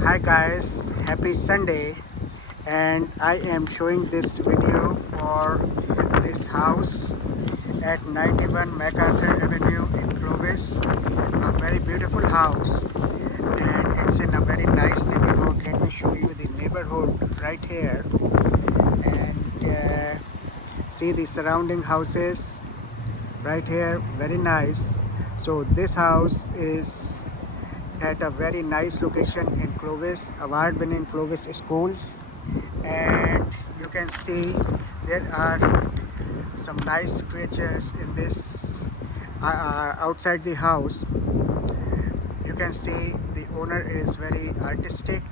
Hi guys, happy Sunday, and I am showing this video for this house at 91 MacArthur Avenue in Clovis. A very beautiful house, and it's in a very nice neighborhood. Let me show you the neighborhood right here, and see the surrounding houses right here, very nice. So this house is at a very nice location in Clovis, award-winning Clovis schools, and you can see there are some nice creatures in this outside the house. You can see the owner is very artistic.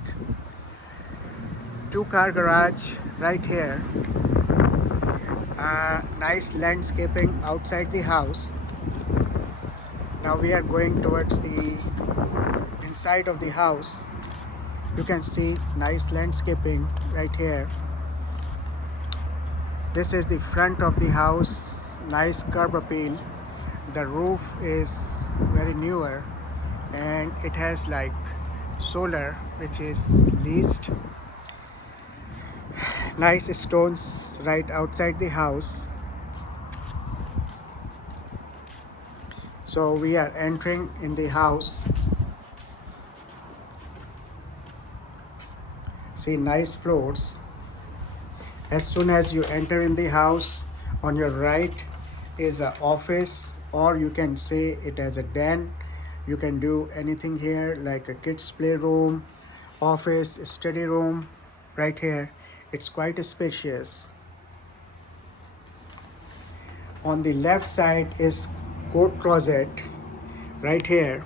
Two-car garage right here. Nice landscaping outside the house. Now we are going towards the inside of the house. You can see nice landscaping right here. This is the front of the house, nice curb appeal. The roof is very newer and it has like solar which is leased. Nice stones right outside the house. So we are entering in the house. See, nice floors. As soon as you enter in the house, on your right is an office, or you can say it as a den. You can do anything here like a kids playroom, office, study room right here. It's quite spacious. On the left side is coat closet right here.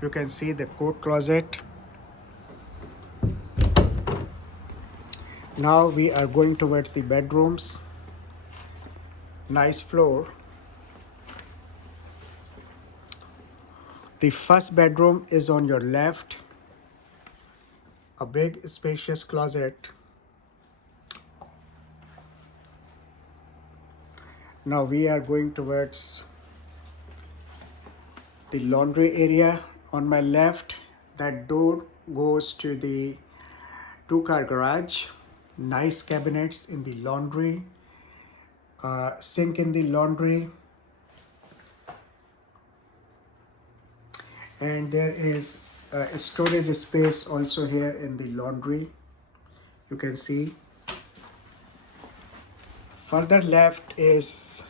You can see the coat closet. Now we are going towards the bedrooms. Nice floor. The first bedroom is on your left. A big spacious closet. Now we are going towards the laundry area on my left. That door goes to the two-car garage. Nice cabinets in the laundry. Sink in the laundry. And there is a storage space also here in the laundry. You can see. Further left is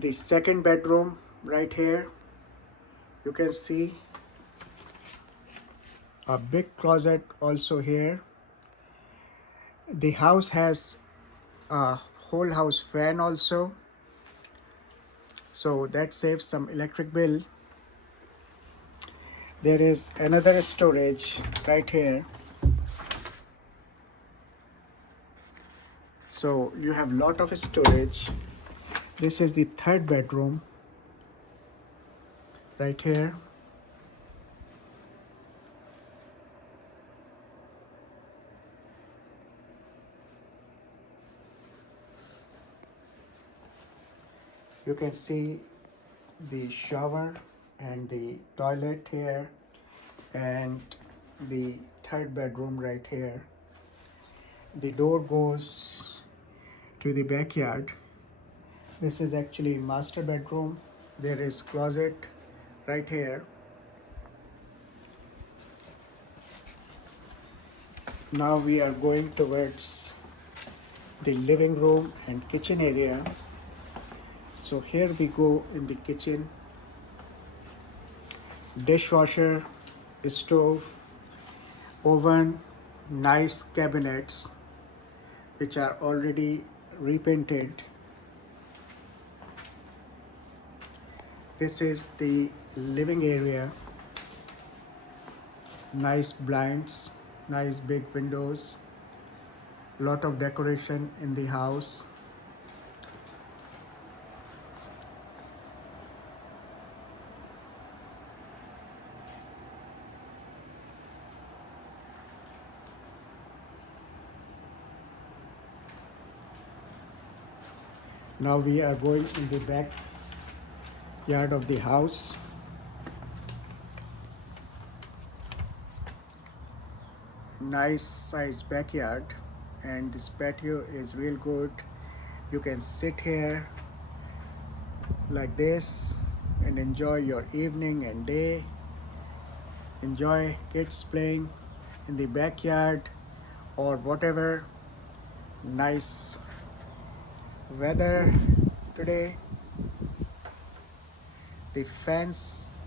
the second bedroom right here. You can see a big closet also here. The house has a whole house fan also, so that saves some electric bill. There is another storage right here. So you have lot of storage. This is the third bedroom right here. You can see the shower and the toilet here, and the third bedroom right here. The door goes to the backyard. This is actually master bedroom. There is closet right here. Now we are going towards the living room and kitchen area. So here we go in the kitchen. Dishwasher, stove, oven, nice cabinets which are already repainted. This is the living area. Nice blinds, nice big windows, lot of decoration in the house. Now we are going in the back yard of the house. nice size backyard, and this patio is real good. You can sit here like this and enjoy your evening and day. Enjoy kids playing in the backyard or whatever. Nice weather today. The fence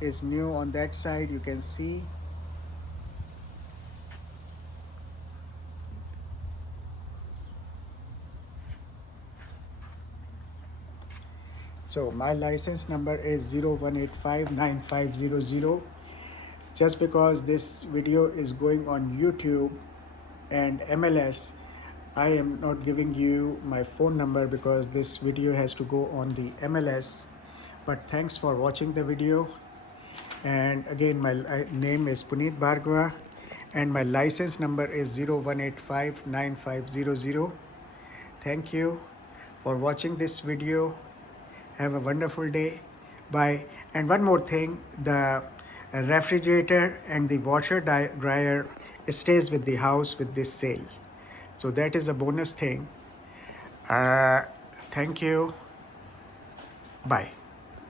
is new on that side, you can see. So my license number is 01859500. Just because this video is going on YouTube and MLS, I am not giving you my phone number because this video has to go on the MLS. But thanks for watching the video. And again, my name is Puneet Bhargava and my license number is 01859500. Thank you for watching this video. Have a wonderful day. Bye. And one more thing, the refrigerator and the washer dryer stays with the house with this sale. So that is a bonus thing. Thank you. Bye.